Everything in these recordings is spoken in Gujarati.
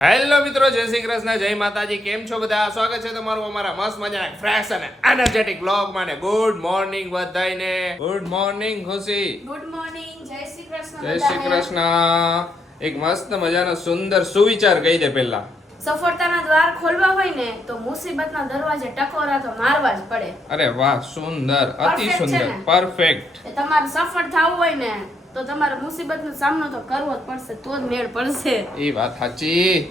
હેલો મિત્રો, જય શ્રી કૃષ્ણ, જય માતાજી. કેમ છો બધા? સ્વાગત છે તમારું અમારા મસ્ત મજાના ફ્રેશ અને એનર્જેટિક બ્લોગમાં. ને ગુડ મોર્નિંગ બધાયને. ગુડ મોર્નિંગ ખુશી. ગુડ મોર્નિંગ, જય શ્રી કૃષ્ણ. જય શ્રી કૃષ્ણ. એક મસ્ત મજાનો સુંદર સુવિચાર કહી દે પહેલા. સફળતાના દ્વાર ખોલવા હોય ને તો મુસીબતના દરવાજે ટકોરા તો મારવા જ પડે. અરે વાહ, સુંદર, અતિ Perfect સુંદર, છે ને? પરફેક્ટ. તમારે સફળ થવું હોય ને તો તમારે મુસીબતનો સામનો તો કરવો જ પડશે, તો જ મેળ પડશે. એ વાત સાચી.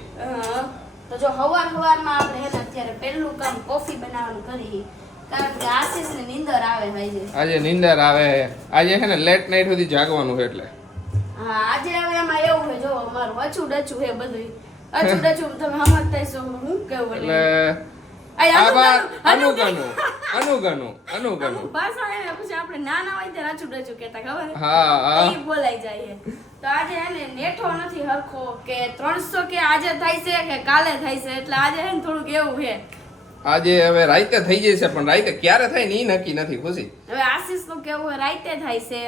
તો જો હવારમાં આપણે હે ને અત્યારે પહેલું કામ કોફી બનાવવાનું કરી, કારણ કે આશીષને નીંદર આવે ભાઈ. આજે નીંદર આવે. આજે છે ને લેટ નાઈટ સુધી જાગવાનું છે એટલે. હા, આજે હવે એમાં એવું છે, જો અમારું અચું ડચું છે બધું. અચું ડચું તમે સમજતા છો હું કેવું એટલે એટલે આભાર. અનુગણું. ભાષા એને પછી આપણે નાના હોય ત્યારે અચું ડચું કહેતા, ખબર છે? હા. એ બોલાઈ જાય. તો આજે એને નેઠો નથી હરખો કે 300 કે આજે થાય છે કે કાલે થાય છે, એટલે આજે હે ને થોડુંક એવું છે. આજે હવે રાતે થઈ જશે, પણ રાતે ક્યારે થાય ને ઈ નક્કી નથી ખુશી. હવે આશીષનું કેવું હોય રાતે થાય છે,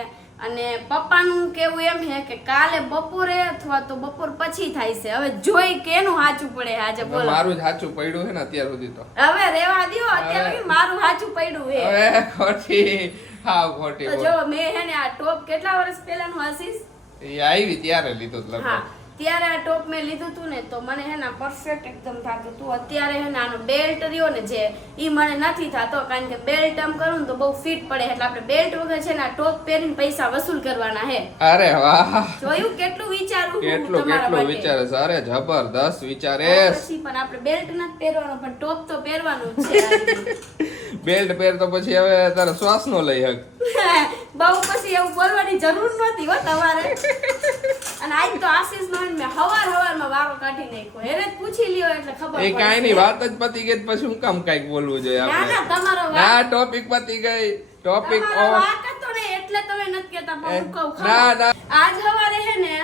અને પપ્પાનું કેવું એમ છે કે કાલે બપોરે અથવા તો બપોર પછી થાય છે. હવે જોઈ કેનું સાચું પડે આજે, બોલો. મારું જ સાચું પડ્યું છે ને અત્યાર સુધી તો. હવે રેવા દ્યો, અત્યારે લગી મારું સાચું પડ્યું છે. હવે ખોટી. હા, ખોટી. તો જો મેં હે ને આ ટોપ કેટલા વર્ષ પહેલાનું આશીષ? એ આવી ત્યારે લીધું હતું હા, લગભગ. ત્યારે આ ટોપ મેં લીધું હતું ને તો મને હે ને પરફેક્ટ એકદમ થાતું હતું. અત્યારે હે ને આનો બેલ્ટ રહ્યો ને જે ઈ મને નથી થાતો, કારણ કે બેલ્ટ આમ કરું ને તો બહુ ફિટ પડે, એટલે આપણે બેલ્ટ વગર છે ને આ ટોપ પહેરીને પૈસા વસૂલ કરવાના હે. અરે વાહ, જોયું કેટલું વિચારું હું કેટલું તમારા માટે. વિચારે છે. અરે જબરદસ્ત વિચારે. પછી પણ આપણે બેલ્ટ નથી પહેરવાનો, પણ ટોપ તો પહેરવાનું જ છે. બેલ્ટ પહેર તો પછી હવે તારે શ્વાસ નો લઈ હક. બહુ પછી એવું બોલવાની જરૂર નહોતી હો તમારે. અને આજ તો આશીષ નો મેં હવારમાં વારો કાઢી નાખ્યો. એને જ પૂછી લ્યો એટલે ખબર એ કાંઈ નહીં, વાત જ પતી ગઈ પછી હું કામ કાંઈક બોલવું જોઈએ ના આપણે. ના, તમારો ના, ટોપિક પતી ગઈ. ટોપિક તમારો ઓફ. વાક હતો ને એટલે તમે નથી કહેતા, પણ હું કહું ખરું. ના, ના. આજ સવારે હે ને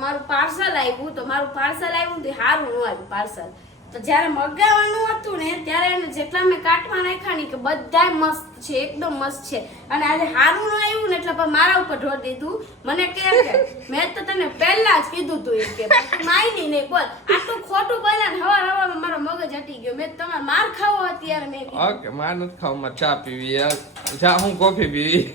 મારું પાર્સલ આવ્યું, તો મારું પાર્સલ આવ્યું તો સારું ન આવ્યું પાર્સલ. તો જ્યારે મગાવવાનું હતું ને ત્યારે એને જેટલા મેં કાટવા નાખ્યા ને કે બધાય મસ્ત છે, એકદમ મસ્ત છે. અને આજે સારું ન આવ્યું ને એટલે પછી મારા ઉપર ઢોળ દીધું. મને કહે કે મેં તો તને પહેલા જ કીધું તું, એ કે માયની નહીં બોલ, આટલું ખોટું બોલ્યા ને હવામાં મારો મગજ હટી ગયો. મેં તમારે માર ખાવો અત્યારે મેં કીધું. ઓકે, માર નથી ખાવું, મારે ચા પીવી યાર. ચા હું કોફી પીવી.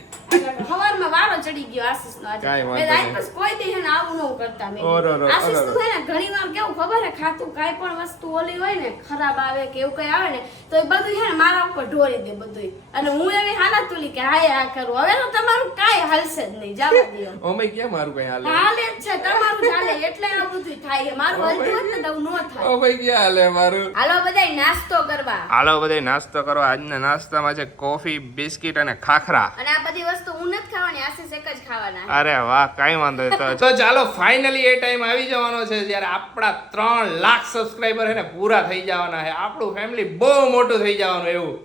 હવારમાં વારો ચડી ગયો આશીષનો આજે. કાંઈ વાંધો મેં નહીં. આજ પછી કોઈ દી હે ને આવું ન કરતા મેં. ઓરોરો, આશીષનું છે ને ઘણીવાર કેવું ખબર હે, ખાતું કાંઈ પણ વસ્તુ ઓલી હોય ને ખરાબ આવે કે એવું કઈ આવે ને તો એ બધું છે ને મારા ઉપર ઢોળી દે બધું. અને હું એવી હાલત તુલી કે હાય આ કરું. હવે તો તમારું કાંઈ હાલશે જ નહીં, જવા દ્યો. ઓમે ક્યાં મારું કઈ હાલે? હાલે જ છે, તમારું ચાલે એટલે આ બધું થાય છે. મારું હાલતું હોત ને તો આવું ન થાય. ઓ ભાઈ ક્યાં હાલે મારું? હાલો બધાય નાસ્તો કરવા. હાલો બધાય નાસ્તો કરો. આજના નાસ્તામાં છે કોફી, બિસ્કિટ અને ખાખરા. અને આ બધી વસ્તુ હું નથી ખાવાની, આશીષ એક જ ખાવાના. અરે વાહ, કઈ વાંધો નહીં. તો ચાલો ફાઇનલી એ ટાઈમ આવી જવાનો છે જ્યારે આપણા 3 લાખ સબસ્ક્રાઇબર હે ને પૂરા થઈ જવાના છે. આપણું ફેમિલી બહુ મોટું થઈ જવાનું એવું.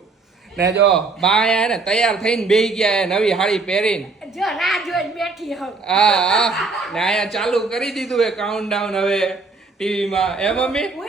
ને જો બા આયા ને તૈયાર થઈને બેહી ગયા હે નવી હાડી પહેરીને. જો રાહ જોઈને બેઠી હોઉં. હા. ને આયા ચાલુ કરી દીધું હે કાઉન્ટડાઉન હવે ટીવી માં. એ મમ્મી? હું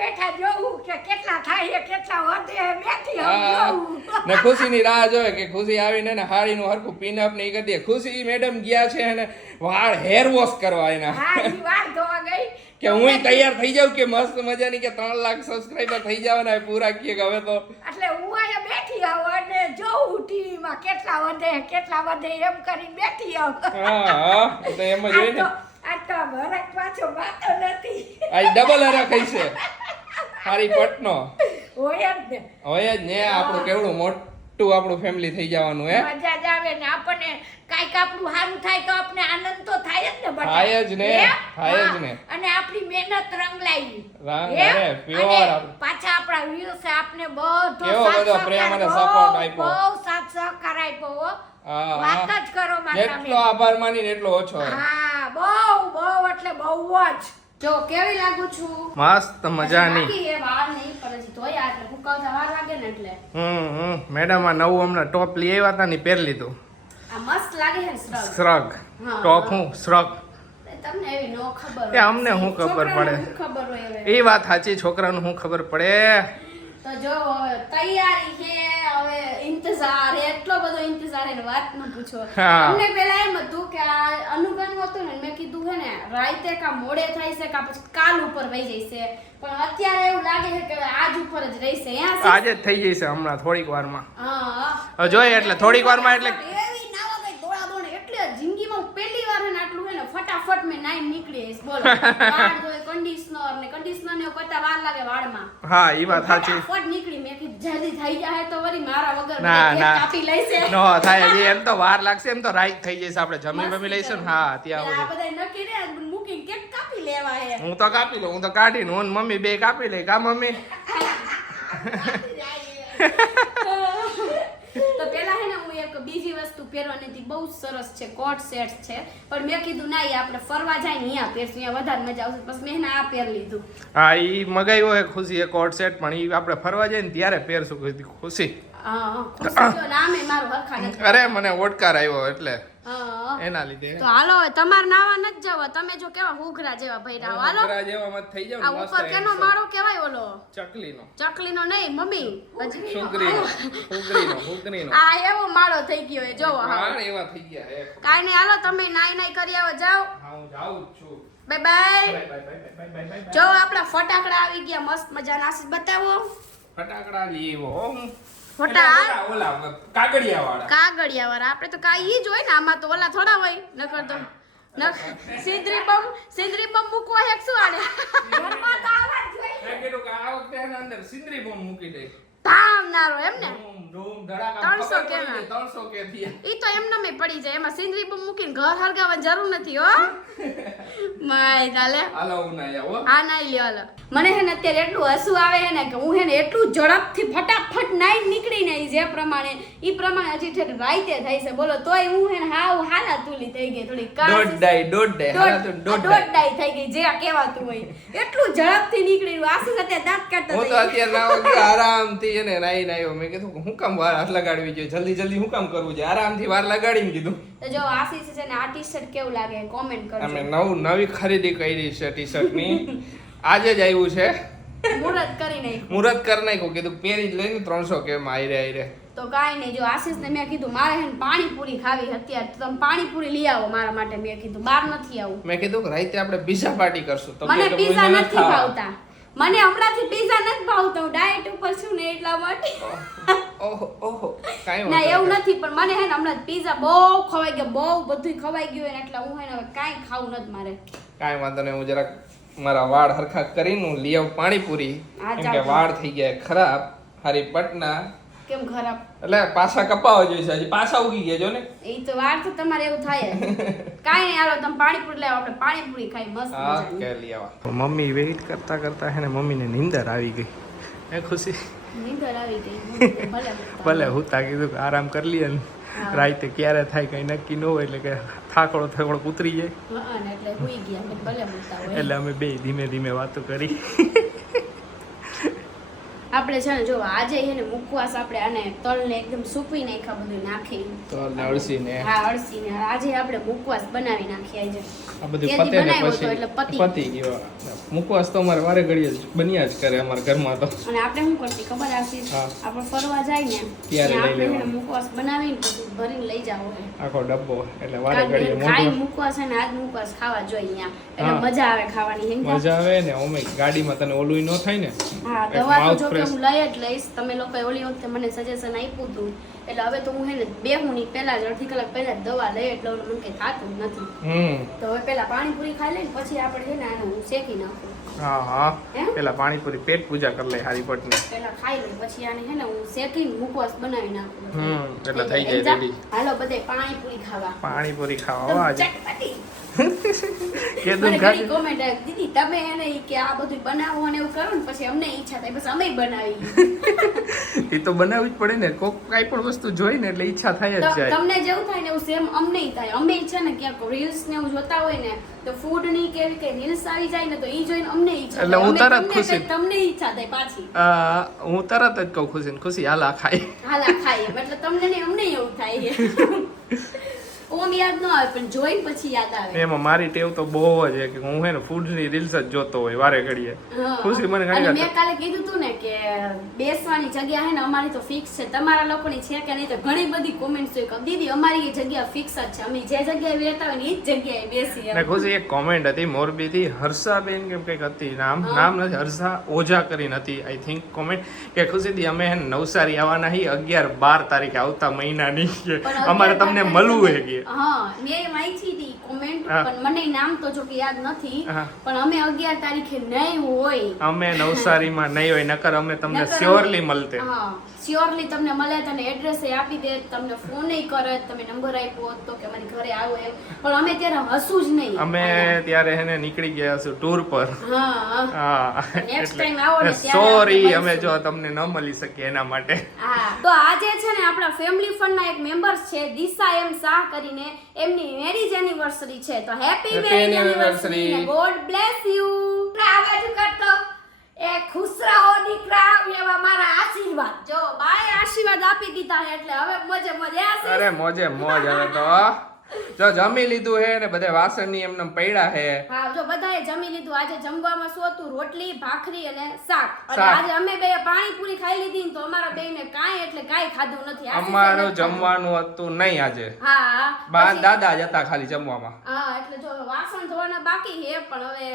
બેઠા જોઉં કે કેટલા થાય કેટલા વધે બેઠી હા. જોઉં. ને ખુશીની રાહ જોવે કે ખુશી આવીને ને હાડીનું હરખું પીનઅપ ને ઈ કરી દે. ખુશી મેડમ ગયા છે ને વાળ હેર વોશ કરવા એના. હા ઈ વાર ધોવા ગઈ કે હું તૈયાર થઈ જાઉં કે મસ્ત મજાની કે 3 લાખ સબસ્ક્રાઇબર થઈ જવાના હોય પૂરા કે હવે તો. એટલે હું અહીંયા બેઠી આવું અને જોઉં ટીવીમાં કેટલા વધે એમ કરીને બેઠી આવું. હા, તો એમ જ હોય ને. આજ તો ભરત પાછો વાતો નથી આ ડબલ હરખ હશે. હારી પટનો હોય જ ને. હોય જ ને. આપણું કેવડું મોટું આપણું ફેમિલી થઈ જવાનું હે. મજા જ આવે ને આપણને કાંઈક આપણું સારું થાય તો આપણે આનંદ તો થાય જ ને બધા. થાય જ ને, હે? થાય જ હા. ને. અને આપણી મહેનત રંગ લાવી. રંગ, હે? અરે, pure અને આપણે. પાછા આપણા views એ આપને બધો કેવો સાથ બધો સહકાર, પ્રેમ અને બહુ, support આપ્યો. બહુ સાથ સહકાર આપ્યો હો. હા, વાત હા. જ કરો મારા જેટલો આભાર માની એટલો ઓછો. હા બહુ એટલે બહુ જ. જો કેવી લાગુ છું? મસ્ત મજાની. બાકી એ વાર નહીં પણ હજી ધોયા એટલે ફૂંકાવતા વાર લાગે ને એટલે. મેડમ આ નવું હમણાં ટોપ લઈ આવ્યા હતા ને પહેરી લીધું. આ મસ્ત લાગે છે શ્રગ. શ્રગ. હા. ટોપ હું શ્રગ. તમને એવી નો ખબર એ અમને શું ખબર છોકરાઓને પડે? શું ખબર હોય હવે? એ વાત સાચી, છોકરાનું શું ખબર પડે. તો જો હવે તૈયારી છે, હવે ઇંતજાર, એટલો બધો ઇંતજાર એને વાત ન પૂછો. હા. અમને પેલા એમ હતું કે આ અનુગાનું હતું ને, મેં કીધું હે ને રાતે કા મોડે થાય છે કા પછી કાલ ઉપર વહી જાય છે, પણ અત્યારે એવું લાગે છે કે આજ ઉપર જ રહેશે. આજે જ થઈ જશે હમણાં થોડીક વારમાં. હા હવે જોઈએ એટલે થોડીક વારમાં એટલે એવી નાવા ગઈ દોડાદોડ, એટલે જિંદગીમાં હું પહેલી વાર હે ને આટલું હે ને ફટાફટ મેં નાઈને નીકળી આવીશ. બોલો વાળ ધોઈ, કન્ડિશનર ને એવું કરતા વાર લાગે વાળમાં. હા ઈ વાત સાચી. ફટાફટ નીકળી. મેં કીધું જલ્દી થઈ જાય તો વળી મારા વગર ના, કેક ના. કાપી લઈશે. નો થાય હજી, એમ તો વાર લાગશે, એમ તો રાઈટ થઈ જશે. આપણે જમી બમી લઈશું ને. હા ત્યાં એટલે આ સુધી બધાય નક્કી ને મૂકીને કેક કાપી લેવા હે. હું તો કાપી લઉં, હું તો કાઢીને હું ને મમ્મી બે કાપી લઈ. કા મમ્મી? તો પેલા હે ને હું એક બીજી વસ્તુ પહેરવાની હતી, બહુ સરસ છે, કોટ સેટ છે, પણ મેં કીધું ના, ઈ આપણે ફરવા જાય ને અહીંયા પહેરશું, અહીંયા વધારે મજા આવશે. પછી મેં એને આ પહેરી લીધું. હા ઈ મગાવ્યો હે ખુશી એ કોટ સેટ, પણ ઈ આપણે ફરવા જઈએ ને ત્યારે પહેરશું. કીધું ખુશી. હા ખુશી જો નામે મારું હરખા નથી. અરે મને ઓડકાર આવ્યો એટલે હા એના લીધે. તો હાલો હવે તમારે નાવા નથી જવા, તમે જો કેવા હુઘરા જેવા ભૈરા. હાલો ઘોઘરા જેવા મત થઈ જાવ આ ને, મસ્ત ઉપર કેનો handsome. માળો કેવાય ઓલો ચકલીનો. ચકલીનો નહીં મમ્મી, હજી હુકરીનો. આ એવો માળો થઈ ગયો હે જોવો. હા વાળ એવા થઈ ગયા હે. કાઈ નહીં, હાલો તમે નાઈ નાઈ કરી આવો, જાઓ. હા હું જાઉં જ છું. Bye bye. Bye bye bye bye bye bye. જો આપણા ફટાકડા આવી ગયા, મસ્ત મજાના. આશીષ બતાવો ફટાકડા લીવો હું. ફટા ઓલા કાગડિયા વાળા. કાગળિયા વાળા. આપણે તો કાઈ ઈ જ હોય ને, આમાં તો ઓલા થોડા હોય. નકર તો સિંદરી બમ મૂકવા હેક શું આને ઘરમાં તો આવા જ હોય. મેં કીધું કે આ વખતે એના અંદર સિંદરી બોમ્બ મૂકી દે. ધામ નારો એમ ને. ધૂમ ધૂમ ધડાકા. 300 ખબર પડી કેવા? જાય 300 કે થયા. ઈ તો એમને મેં પડી જાય, એમાં સિંદરી બમ મૂકીને ઘર હરગાવાની જરૂર નથી હો. માય ચાલે. હાલો હું ના આવો. હા નાઈ લ્યો હાલો. મને હે ને અત્યારે એટલું હસવું આવે હે ને કે હું હે ને એટલું ઝડપથી ફટાફટ નાઈ નીકળીને ઈ જે પ્રમાણે ઈ પ્રમાણે હજી ઠેર રાઈતે થાય છે. બોલો તોય હું હે ને હાવ હાલા તુલી થઈ ગઈ, થોડી દોઢ ડાઈ. હાલા તો દોઢ ડાઈ. દોઢ થઈ ગઈ, જે કહેવાતું હોય એટલું ઝડપથી નીકળી. આસુ અત્યારે દાંત કાઢતા હું તો અત્યારે નાવા ગયો આરામથી એને નાઈને આવ્યો. મેં કીધું કે હું કામ વાર હાથ લગાડવી જોઈએ, જલ્દી જલ્દી હું કામ કરવું જોઈએ, આરામથી વાર લગાડીને કીધું. તો જો આશીષ છે ને આ ટી-શર્ટ કેવું લાગે કોમેન્ટ અમે કરજો. નવી ખરીદી કરી છે ટી-શર્ટની. આજે જ આવ્યું છે, મુહૂર્ત કરી નાખ્યું. મુહૂર્ત કરી નાખ્યું. કીધું પહેરી જ લઈને 300 કે આયરે. તો કાંઈ નહીં, જો આશીષને મેં કીધું મારે હે ને પાણીપુરી ખાવી અત્યારે, તો તમે પાણીપુરી લઈ આવો મારા માટે. મેં કીધું બહાર નથી આવું, મેં કીધું કે રાતે આપણે પિઝા પાર્ટી કરશું. તો મને કે પીઝા કોઈને નથી ભાવતા. મને હમણાંથી પીઝા નથી ભાવતા, હું ડાયટ ઉપર છું ને એટલા માટે. ઓહો કાંઈ ના વાંધો એવું નહીં. નથી, પણ મને હે ને હમણાં પીઝા બહુ ખવાઈ ગયા, બહુ બધું ખવાઈ ગયું ને એટલે હું હે ને હવે કાંઈ ખાવું નથી મારે. કાંઈ વાંધો નહીં, હું જરાક મારા વાળ હરખા કરીને હું લઈ આવું પાણીપુરી. હા, કેમ ચાલો. કે વાળ થઈ ગયા ખરાબ, હારી પટના. કેમ ખરાબ? એટલે પાછા કપાવા જોઈએ છે, હજી પાછા ઉગી ગયા જો ને. એ તો વાર તો તમારે એવું થાય જ. કાંઈ નહીં, હાલો તમે પાણીપુરી લાવો, આપણે પાણીપુરી ખાઈ મસ્ત મજાની. કે લઈ આવા. મમ્મી વેઇટ કરતા કરતા હે ને મમ્મીને નીંદર આવી ગઈ. એ ખુશી નીંદર આવી ગઈ. ભલે ભલે હુતા કીધું કે આરામ કરી લઈએ ને, હા. રાતે ક્યારે થાય કઈ નક્કી ન હોય, એટલે કે થાકડો થોડો ઉતરી જાય. હા ને એટલે હુઈ ગયા, મેં ભલે મૂકતા હોય. એટલે અમે બે ધીમે ધીમે વાતો કરી. આપણે છે ને જો આજે છે ને મુખવાસ આપણે આને તલને એકદમ સૂકવી નાખ્યા, બધું નાખી. તો અળસીને હા અળસીને આજે આપણે મુખવાસ બનાવી નાખી આજે. આ બધું તેથી પતે ને બનાવ્યો હતો પછી એટલે પતી. પતી ગયો. મુખવાસ તો અમારે વારે ઘડીએ જ બન્યા જ કરે અમારા ઘરમાં તો. અને આપણે શું કરતી ખબર આશીષ, હા. આપણે ફરવા જાય ને ત્યારે લઈ ત્યાં આપણે છે ને લેવાનું. મુખવાસ બનાવીને પછી ભરીને લઈ જાવો છે. આખો ડબ્બો એટલે વારે કારણ ઘડીએ કે ખાઈ મોઢું મુખવાસ છે ને આજ મુખવાસ ખાવા જોઈએ અહીંયા, એટલે હા. મજા આવે ખાવાની. સમજ્યા? મજા આવે ને. ઓમે ગાડીમાં તને ઓલું ન થાય ને. હા એક દવા તો mouth જો કે fresh. હું લઈ જ લઈશ. તમે લોકોએ ઓલી વખતે મને સજેશન આપ્યું હતું, એટલે હવે તો હું હે ને બેહુની પહેલા જ અડધી કલાક પહેલા જ દવા લઈ, એટલે ઓલું મને કંઈ થાતું જ નથી. તો હવે પહેલા પાણીપુરી ખાઈ લઈને પછી આપણે છે ને આને હું શેકી નાખું. હા હા એમ? પેલા પાણીપુરી પેટ પૂજા કરી લે હારી પટની. પહેલા ખાઈ લઈ પછી આને છે ને હું શેકીને મુખવાસ બનાવી નાખું. એટલે થઈ જાય સમજ્યા? ready. હાલો બધે પાણીપુરી ખાવા. પાણીપુરી ખાવા એકદમ આજે ચટપટી. કેદું મને ઘણી ખાધી. comment આવી, દીદી તમે એને ઈ કે આ બધું બનાવો અને એવું કરો ને પછી અમને ઈચ્છા થાય, બસ અમે બનાવી. એ તો બનાવવી જ પડે ને. કોક કાંઈ પણ વસ્તુ જોઈ ને એટલે ઈચ્છા થાય જ જાય. તમને જેવું થાય ને એવું સેમ અમને થાય. અમે ઈચ્છા ને ક્યાંક રીલ્સ ને એવું જોતા હોય ને તો ફૂડ ની કેવી કે રીલ્સ આવી જાય ને તો ઈ જોઈને અમને ઈચ્છા એટલે હું થાય. તરત અમે ખુશી. તમને તમને ઈચ્છા થાય પાછી. હું તરત જ કહું ખુશી ને, ખુશી હાલા ખાઈ. હાલા ખાઈએ એટલે તમને નહીં અમને એવું થાય. ઓમ યાદ ન આવે પણ જોઈને પછી યાદ આવે. એમાં મારી ટેવ તો બહુ જ છે કે હું હે ને ફૂડની રીલ્સ જ જોતો હોય વારે ઘડીએ. હા. ખુશી મને અને ઘણી મેં કાલે કીધું તું ને કે બેસવાની જગ્યા હે ને અમારી તો ફિક્સ છે, તમારા લોકોની છે કે નહીં? તો ઘણી બધી કોમેન્ટ્સ હોય કે દીદી અમારી એ જગ્યા ફિક્સ જ છે, અમે જે જગ્યાએ બેઠા હોય ને એ જ જગ્યાએ બેસીએ. ને ખુશી એક કોમેન્ટ હતી મોરબીથી હર્ષાબેન કેમ કંઈક હતી, નામ નથી, હર્ષા ઓઝા કરીને હતી આઈ થિંક કોમેન્ટ, કે ખુશીથી અમે હે ને નવસારી આવવાના હી 11-12 તારીખે આવતા મહિનાની કે પણ અમારે તમને મળવું હે કે. હા મેં વાંચી હતી કોમેન્ટ, હા. પણ મને નામ તો જો કે યાદ નથી. હા. પણ અમે 11 તારીખે નહીં હોય. અમે નવસારીમાં નહીં હોય, નકર અમે તમને નકર અમે- શ્યોરલી મળતે. હા શ્યોરલી તમને મળે, તને એડ્રેસ આપી દે, તમને ફોન કરે, તમે નંબર આપ્યો હોત તો કે અમારી ઘરે આવો એમ, પણ અમે ત્યારે હસું જ નહીં. અમે ત્યારે હેને નીકળી ગયા છું ટૂર પર. હા હા Next time આવો ને ત્યારે સોરી આપણે અમે મળીશું. જો તમને ન મળી શકીએ એના માટે. હા તો આજે છે ને આપણા ફેમિલી ફંડ ના એક મેમ્બર્સ છે દિશા એમ શાહ કરીને, એમની મેરેજ એનિવર્સરી છે, તો happy Happy marriage anniversary. Anniversary ને ગોડ બ્લેસ યુ. આ બાજુ કરતો એ ખુશ રહો દીકરા, એવા મારા આશીર્વાદ. જો બાએ આશીર્વાદ આપી દીધા છે એટલે હવે મોજે મોજે આશી. અરે મોજે મોજ હવે તો. જો જમી લીધું હે ને બધે વાસણની એમને પડ્યા હે. હા જો બધાએ જમી લીધું. આજે જમવામાં શું હતું? રોટલી, ભાખરી અને શાક. અને શાક. આજે અમે બે પાણીપુરી ખાઈ લીધી ને તો અમારા બેયને કાંઈ એટલે કાંઈ ખાધું નથી. આશીષે અમારું નથી ખાધું. જમવાનું હતું નહીં આજે. હા બા પછી- દાદા જ હતા ખાલી જમવામાં. હા એટલે જો વાસણ ધોવાના બાકી છે, પણ હવે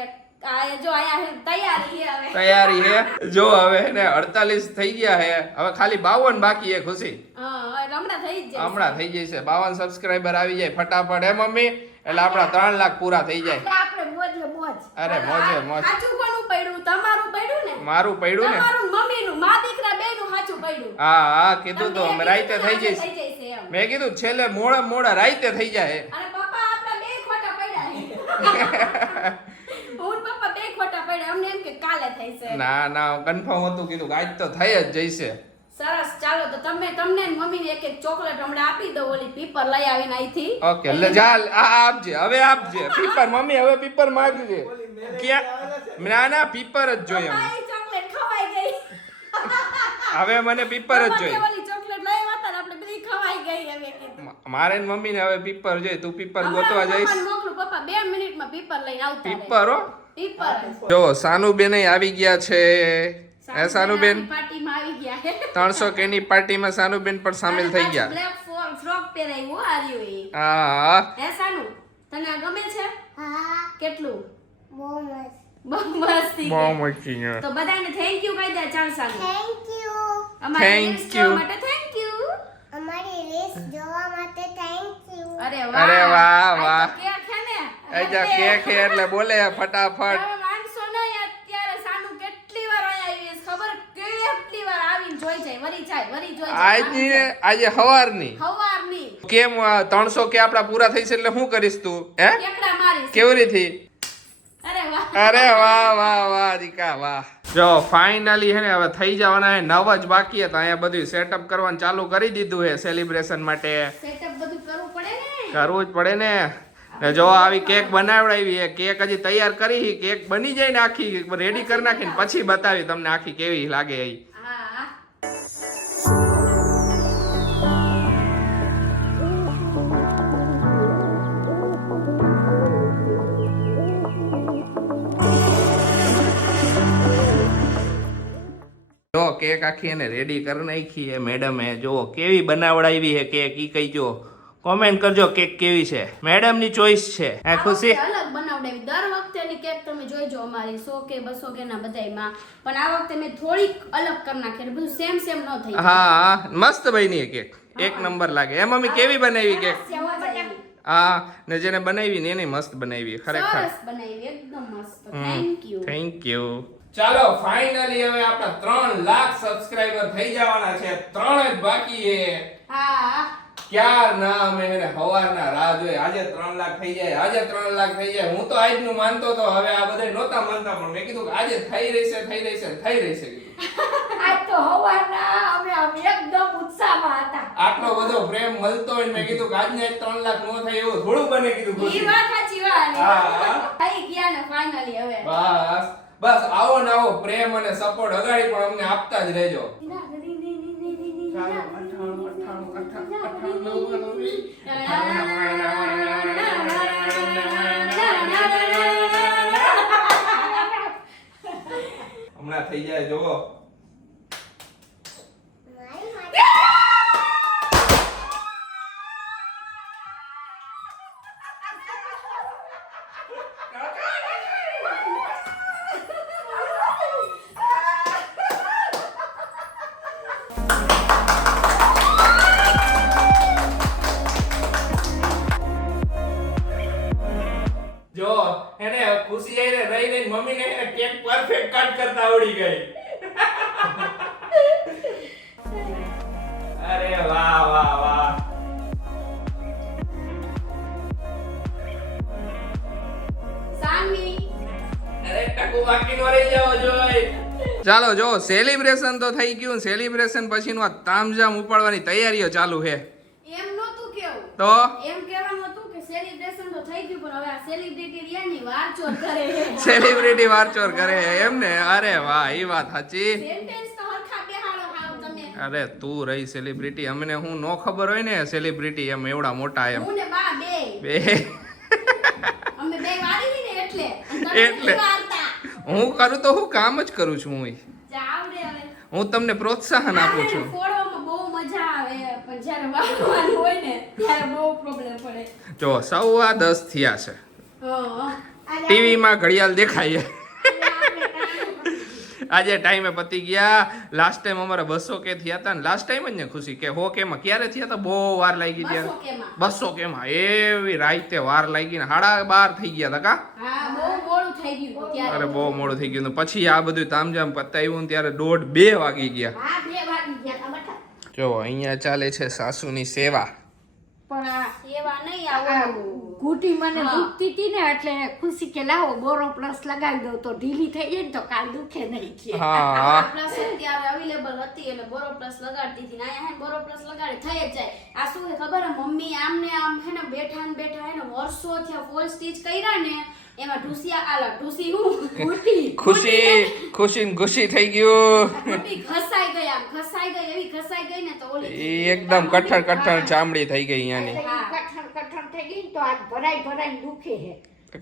આ જો આયા તૈયારી છે હવે. તૈયારી હે. જો હવે હે ને 48 થઈ ગયા હે, હવે ખાલી 52 બાકી હે ખુશી. હા એટલે હમણાં થઈ જ જાય. હમણાં થઈ જશે 52 સબસ્ક્રાઇબર આવી જાય ફટાફટ હે મમ્મી, એટલે આપણા 3 લાખ પૂરા થઈ જાય. એટલે આપણે મોજે મોજ. અરે મોજે મોજ. સાચું કોનું પડ્યું? તમારું પડ્યું ને? મારું પડ્યું ને. તમારું ને મમ્મીનું, મા દીકરા બેયનું સાચું પડ્યું. હા કીધું તો તમને અમે રાઈતે થઈ કીધું જઈશ. થઈ જશે એમ. મેં કીધું છેલ્લે મોડા રાઈતે થઈ જાય. અને પપ્પા આપણા બે ખોટા પડ્યા. હું ને પપ્પા બે ખોટા પડ્યા. અમને એમ કે કાલે થઈ છે. ના ના કન્ફર્મ હતું, કીધું કે આજ તો થઈ જ જઈશે. સરસ ચાલો તો તમે તમને ને મમ્મીને એક એક ચોકલેટ હમણાં આપી દો, ઓલી પીપર લઈ આવીને અહીંથી. ઓકે લે ચાલ આ આપજે, હવે આપજે પીપર. મમ્મી હવે પીપર માંગજે. ક્યાં? ના ના પીપર જ જોઈએ પપ્પા, અમને. એ ચોકલેટ ખવાઈ ગઈ. હવે મને પીપર જ પપ્પા કે જોઈએ. ઓલી ચોકલેટ લઈ આવ્યા હતા ને આપણે બધી ખવાઈ ગઈ હવે કીધું. મારે ને મમ્મી ને હવે પીપર જોઈએ. તું પીપર હમણાં ગોતવા જઈશ? પપ્પાને મોકલું. પપ્પા 2 મિનિટમાં પીપર લઈને આવતા રહે. પીપર હો. પીપર જ. જો સાનુબેન આવી ગયા છે. હે સાનુબેન? આપણી પાર્ટીમાં આવી ગયા છે. 300 કે ની પાર્ટીમાં સાનુબેન પણ સામેલ થઈ ગયા. બ્લેક ફ્રોક પહેરાયું હાર્યું એ. હા હે સાનુ, તને આ ગમે છે? હા કેટલું? બહુ મસ્ત. બહુ મસ્તી બહુ છે. મસ્તી છે. તો બધાને થેન્ક યુ કહી દે ચાલ સાનુ. Thank you. અમારી Thank રીલ્સ જોવા you. માટે થેન્ક યુ. અમારી રીલ્સ જોવા માટે થેન્ક યુ. અરે વાહ. અરે વાહ, આ તો વાહ. કેક છે ને. અજા કેક હે એટલે બોલે ફટાફટ. તમે માનશો નહીં, અત્યારે સાનુ કેટલી વાર અહીંયા આવી છે ખબર? કેટલી વાર આવીને જોઈ જાય, વરી જોઈ જાય. આજે હવારની હવારની કેમ 300 કે આપડા પૂરા થઈ છે એટલે શું કરીશ તું? હે કેકડા મારીશ. કેવી રીતથી? અરે વાહ. અરે વાહ વાહ વાહ દીકા વાહ. જો ફાઇનલી હે ને હવે થઈ જવાના હે 9 જ બાકી હતા. અહીંયા બધું સેટઅપ કરવાનું ચાલુ કરી દીધું હે સેલિબ્રેશન માટે. સેટઅપ બધું કરવું પડે ને. કરવું જ પડે ને. ને જો આવી કેક બનાવડાવી હે, કેક હજી તૈયાર કરી, કેક બની જાય ને આખી રેડી કરી નાખીને પછી બતાવી તમને આખી કેવી લાગે એ. હા જો કેક આખી એને રેડી કરી નાખી હે મેડમે. જો કેવી બનાવડાવી હે કેક ઈ કહીજો. કોમેન્ટ કરજો કેક કેવી છે. મેડમ ની ચોઈસ છે. હે ખુશી? આ વખતે અલગ બનાવડાવી. દર વખતેની કેક તમે જોઈજો અમારી 100 કે 200 કે ના બધાયમાં, પણ આ વખતે મેં થોડીક અલગ કરી નાખી એટલે બધું સેમ ન થઈ જાય. હા મસ્ત બની કેક. એક નંબર લાગે. એ મમ્મી કેવી બનાવી કેક? મજા આવી. હા ને જેને બનાવી ને એને મસ્ત બનાવી ખરેખર. સરસ બનાવી, એકદમ મસ્ત. Thank you. Thank you. ચાલો ફાઇનલી હવે આપણા 3 લાખ સબસ્ક્રાઇબર થઈ જવાના છે. 3 જ બાકી છે. હા ક્યાર ના અમે એને હવારના રાહ જોઈ. આજે 3 લાખ થઈ જાય, આજે 3 લાખ થઈ જાય. હું તો આજનું માનતો તો, હવે આ બધા નહોતા માનતા, પણ મેં કીધું કે આજે થઈ રહેશે કીધું. આજ તો હવારના અમે એકદમ ઉત્સાહમાં હતા. આટલો બધો પ્રેમ મળતો હોય ને મેં કીધું કે આજને 3 લાખ નો થાય એવું થોડું બને કીધું ઈ ખુશી. વાત સાચી વાત. હા. થઈ ગયા ને ફાઇનલી હવે. બસ આવો ને આવો પ્રેમ અને સપોર્ટ અગાડી પણ અમને આપતા જ રહેજો. ચાલો 98 હમણાં થઈ જાય જોવો. જો એને ખુશી આઈને રહી રહી મમ્મીને કેક પરફેક્ટ કટ કરતા આવડી ગઈ. અરે વાહ વાહ વાહ. સામી અરે ટકુ બાકી નો રહી જાવ જોઈ. ચાલો જો સેલિબ્રેશન તો થઈ ગયું. સેલિબ્રેશન પછીનું આ તામઝામ ઉપાડવાની તૈયારીઓ ચાલુ છે. એમ નહોતું કેવું તો એમ કહેવાનું હતું કે સેલિબ્રેશન તો થઈ ગયું પણ હવે આ સેલિબ્રિટી રિયાની વારચોર કરે છે. સેલિબ્રિટી વારચોર કરે એમ ને. અરે વાહ એ વાત સાચી. સેન્ટેન્સ તો હરખા બેહાડો હાવ તમે. અરે તું રહી સેલિબ્રિટી. અમને હું નો ખબર હોય ને સેલિબ્રિટી એમ એવડા મોટા એમ હું ને બા બે બે અમે બે વાળી ને એટલે અને તમે એટલે. નથી વાળતા. હું કરું તો હું કામ જ કરું છું. હું જાવ રે હવે હું તમને પ્રોત્સાહન આપું છું. ફોડવામાં બહુ મજા આવે પણ જ્યારે વાળવાનું હોય ને ત્યારે બહુ પ્રોબ્લેમ પડે. જો 10:15 થયા છે. હા ટીવી માં ઘડિયાળ દેખાય છે. આજે ટાઈમે પતી ગયા. લાસ્ટ ટાઈમ અમારા 200 કે થયા હતા ને લાસ્ટ ટાઈમ જ ને ખુશી કે 100 કે માં ક્યારે થયા હતા? બહુ વાર લાગી ત્યારે 200 કેમાં. 200 કે માં એવી રાતે વાર લાગી ને 12:30 થઈ ગયા હતા કા. હા બહુ મોડું થઈ ગયું હતું ત્યારે. અરે બહુ મોડું થઈ ગયું. પછી આ બધું તામઝામ પતાવ્યું ને ત્યારે 1:30-2 વાગી ગયા. હા 2 વાગી ગયા તા બટા. જો અહીંયા ચાલે છે સાસુની સેવા. પણ આ એવા નહીં આ આવું ઘૂંટી મને હા. દુખતી હતી ને એટલે ખુશી કે લાવો બોરો પ્લસ લગાવી દઉં તો ઢીલી થઈ જાય ને તો કાલ દુખે નહીં કે હા પ્લસ અત્યારે અવેલેબલ હતી એટલે બોરો પ્લસ લગાડતી હતી ને અહીંયા હે બોરો પ્લસ લગાડે થઈ જ જાય. આ શું છે ખબર હે મમ્મી આમ ને આમ હે ને બેઠા ને બેઠા હે ને વર્ષો થયા ફોલ સ્ટીચ કર્યા ને એમાં ઢૂસિયા આલા ઢૂસી હું ખુશી ને ખુશી થઈ ગયું. ઘૂંટી ઘસાઈ ગઈ આમ ઘસાઈ ગઈ એવી ઘસાઈ ગઈ ને તો ઓલી ઈ એકદમ કઠણ ચામડી થઈ ગઈ અહીંયાની. કઠણ થઈ ગઈ ને તો આ ભરાઈ દુખે હે.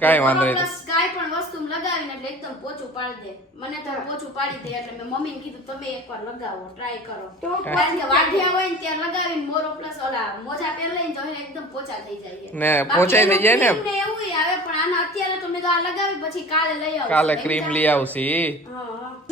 કાંઈ વાંધો નહીં. પ્લસ કાંઈ પણ વસ્તુ લગાવીને એટલે એકદમ પોચું પાડી દે. મને તો પોચું પાડી દે એટલે મેં મમ્મીને કીધું તમે એકવાર લગાવો ટ્રાય કરો. તો કારણ કે વાઢિયા હોય ને ત્યાં લગાવીને બોરો પ્લસ ઓલા મોજા પહેર લઈને જોઈને એકદમ પોચા થઈ જાય. ને પોચાઈ થઈ જાય ને. બાકી એનું cream ને એવું આવે પણ આના અત્યારે તો મેં તો આ લગાવી પછી કાલે લઈ આવું. કાલે ક્રીમ લઈ આવશે.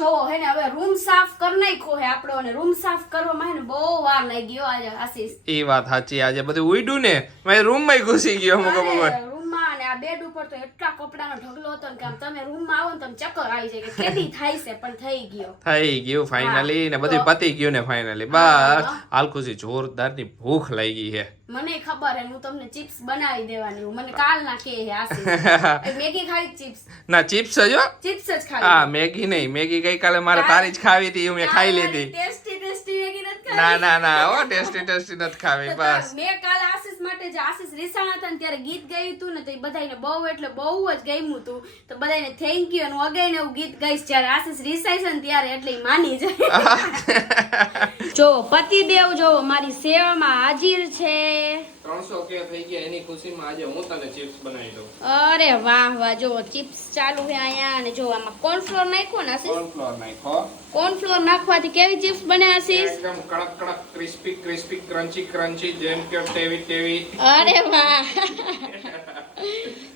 જોવો હે ને હવે રૂમ સાફ કરી નાખ્યો હે આપણો અને રૂમ સાફ કરવામાં હે ને બહુ વાર લાગી ગયો આજે આશીષ. એ વાત સાચી. આજે બધું ઉડ્યું ને મેં રૂમ માં ઘૂસી ગયો અમુક અમુક. અરે, રૂમમાં અને આ બેડ ઉપર તો એટલા કપડાનો ઢગલો હતો ને કે આમ તમે રૂમમાં આવો ને તમે ચક્કર આવી જાય કે કેદી થાય છે પણ થઈ ગયો. થઈ ગયું ફાઇનલી ને બધું પતી ગયું ને ફાઇનલી. બસ હાલ ખુશી જોરદાર ની ભૂખ લાગી છે. મને ખબર હે હું તમને ચિપ્સ બનાવી દેવાની હું. મને કાલ ના કે હે આશીષ મેગી ખાવી ચિપ્સ ના ચિપ્સ જ હો. ચિપ્સ જ હા ખાવી. મેગી નહીં. મેગી ગઈકાલે મારે તારી જ ખાવી હતી. મેં ખાઈ લીધી. ટેસ્ટી મેગી નથી ના ખાવી. ના ના હો ટેસ્ટી નથી ખાવી. બસ મેં કાલે આશીષ માટે જે આશીષ રીસાણા હતા ને ત્યારે ગીત ગાયું હતું ને તો એ બધાને બહુ એટલે બહુ જ ગમ્યું હતું તો બધાને થેન્ક યુ. અને હું અગાઈને એવું ગીત ગાઈશ જ્યારે આશીષ રીસાય છે ને ત્યારે એટલે ઈ માની જાય. જો પતિદેવ જો મારી સેવામાં હાજર છે. 300 કે થઈ ગયા એની ખુશીમાં આજે હું તને ચિપ્સ બનાવી દઉં. અરે વાહ વાહ જો ચિપ્સ ચાલુ છે અહીંયા અને જો આમાં કોર્નફ્લોર નાખ્યો ને આશીષ. કોર્નફ્લોર નાખો. કોર્નફ્લોર નાખવાથી કેવી ચિપ્સ બને આશીષ? એકદમ કડક ક્રિસ્પી ક્રન્ચી જેમ કે તેવી. અરે વાહ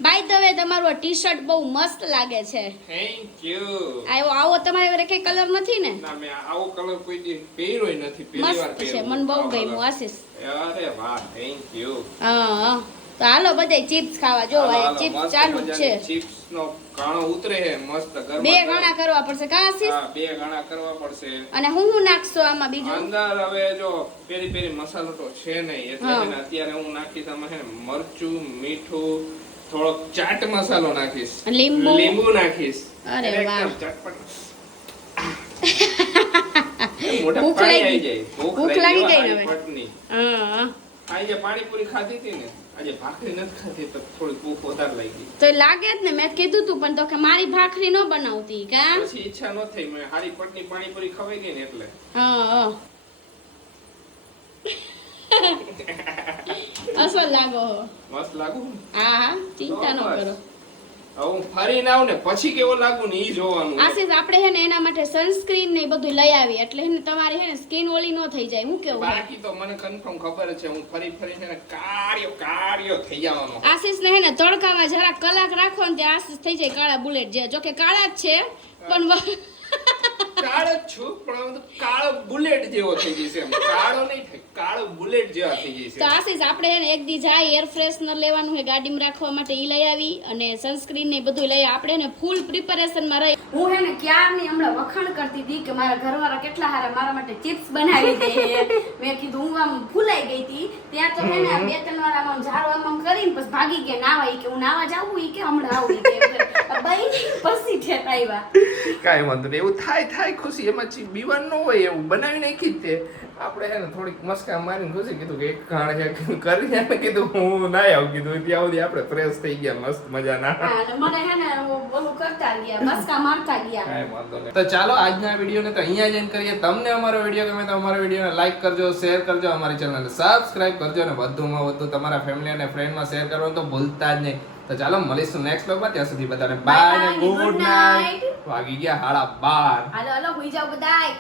બાય ધ વે તમારું આ ટી-શર્ટ બહુ મસ્ત લાગે છે. Thank you. આવો તમારે ઘરે કઈ કલર નથી ને? ના મેં આવો કલર કોઈ દી પહેર્યોય નથી. પહેલી વાર મસ્ત છે પહેર્યો. મને બહુ ગમ્યું આશીષ. અરે વાહ થેન્ક યુ. હા તો હાલો બધાય ચિપ્સ ખાવા. જો આ ચિપ્સ ચાલુ જ છે. ચિપ્સ નો કાણો ઉતરે છે મસ્ત ગરમા બે ગરમ. ગણા કરવા પડશે કા આશીષ? હા 2 ગણા કરવા પડશે. અને હું નાખશો આમાં બીજું? અંદર હવે જો પેરી મસાલો તો છે નહીં એટલે હા. છે ને અત્યારે હું નાખીશ આમાં છે ને મરચું મીઠું થોડોક ચાટ મસાલો નાખીશ. લીંબુ નાખીશ. અરે એટલે વાહ. એકદમ ચટપટ. મોઢા ભૂખ પાણી લાગી. આવી જાય. ભૂખ લાગી ગઈ ને હવે. પટની. હા આજે પાણીપુરી ખાધી હતી ને આજે ભાખરી નથી ખાધી તો થોડી ભૂખ વધારે લાગી. તો લાગે જ ને મેં કીધું તું પણ તો કે મારી ભાખરી ન બનાવતી કા? પછી ઈચ્છા ન થઈ મેં હારી પટની પાણીપુરી ખવાઈ ગઈ ને એટલે. હા અસલ લાગો હો. મસ્ત લાગુ હા હા ચિંતા ન કરો. હવે હું ફરીને આવું ને પછી કેવો લાગુ ને ઈ જોવાનું. આશીષ આપણે હે ને એના માટે સનસ્ક્રીન ને ઈ બધું લઈ આવી એટલે હે ને તમારી હે ને સ્કિન ઓલી નો થઈ જાય. હું કેવું હે? બાકી તો મને કન્ફર્મ ખબર જ છે હું ફરી છે ને કાર્યો થઈ જવાનો. આશીષ ને હે ને તડકામાં જરા કલાક રાખો ને ત્યાં આશીષ થઈ જાય કાળા બુલેટ જે. જો કે કાળા જ છે પણ કાળો જ છું પણ આમ તો કાળો બુલેટ જેવો થઈ જશે એમ. કાળો નહીં થાય કાળો બુલેટ જેવા થઈ જશે. તો આશીષ આપણે હે ને એક દી જાય એર ફ્રેશનર લેવાનું હે ગાડીમાં રાખવા માટે ઈ લઈ આવી અને સનસ્ક્રીન ને બધું લઈ આપણે ને ફૂલ પ્રિપેરેશન માં રહી. હું હે ને ક્યારની હમણાં વખાણ કરતી હતી કે મારા ઘરવાળા કેટલા હારા મારા માટે ચિપ્સ બનાવી દે. મેં કીધું હું આમ ફૂલાઈ ગઈ હતી ત્યાં તો હે ને 2-3 વાર આમ ઝાડુ આમ કરીને પછી ભાગી ગયા નાવા. ઈ કે હું નાવા જાવું ઈ કે હમણાં આવું ઈ કે બઈ પછી ઠેક આવ્યા. કાંઈ વાંધો નહીં એવું થાય ખુશી એમાં બીવાન ન હોય એવું બનાવી નાખી જ તે. આપણે હે ને થોડીક મસ્કા મારીને ખુશી કીધું કે એક કાણ છે કરી આપણે કીધું હું ના આવું કીધું ત્યાં સુધી આપણે ફ્રેશ થઈ ગયા મસ્ત મજાના. અને મને હે ને બોલું કરતા ગયા મસ્કા મારતા ગયા. કાંઈ વાંધો નહીં. તો ચાલો આજના વિડીયોને તો અહીંયા જ એન્ડ કરીએ. તમને અમારો વિડીયો ગમે તો અમારા વિડીયોને લાઈક કરજો, શેર કરજો, અમારી ચેનલને સબસ્ક્રાઇબ કરજો અને વધુમાં વધુ તમારા ફેમિલી અને ફ્રેન્ડમાં શેર કરવાનું તો ભૂલતા જ નહીં. તો ચાલો મળીશું નેક્સ્ટ વ્લોગમાં. ત્યાં સુધી બધાને બાય ને ગુડ નાઇટ. વાગી ગયા 12:30. હાલો હાલો હુઈ જાવ બધાય.